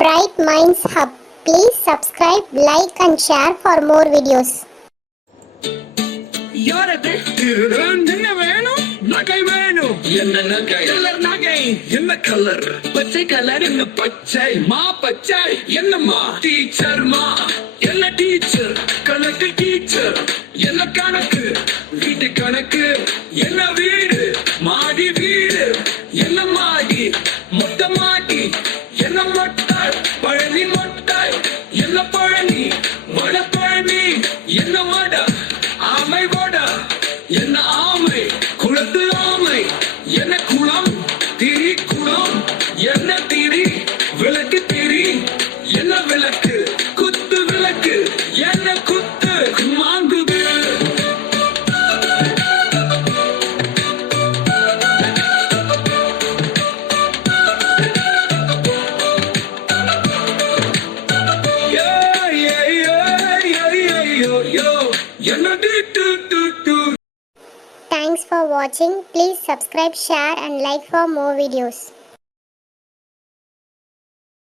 Bright Minds Hub. Please subscribe, like and share for more videos. யாரது என்ன வேணும் நகை வேணும் என்ன நகை கலர் நகை என்ன கலர் பச்சை கலர் என்ன பச்சை மா பச்சை என்னம்மா டீச்சர் மா என்ன டீச்சர் கணக்கு டீச்சர் என்ன கணக்கு வீட்டு கணக்கு என்ன வீடு மாடி வீடு என்ன மாடி மொட்டை மாடி என்ன மொட்டை பழனி மொட்டை என்ன பழனி வட பழனி என்ன வட ஆமை வட என்ன ஆமை குளத்து ஆமை என்ன குளம் திரி குளம் என்ன திரி விளக்கு திரி என்ன விளக்கு குத்து விளக்கு என்ன குத்து மாங்குது Thanks for watching. Please subscribe, share and like for more videos.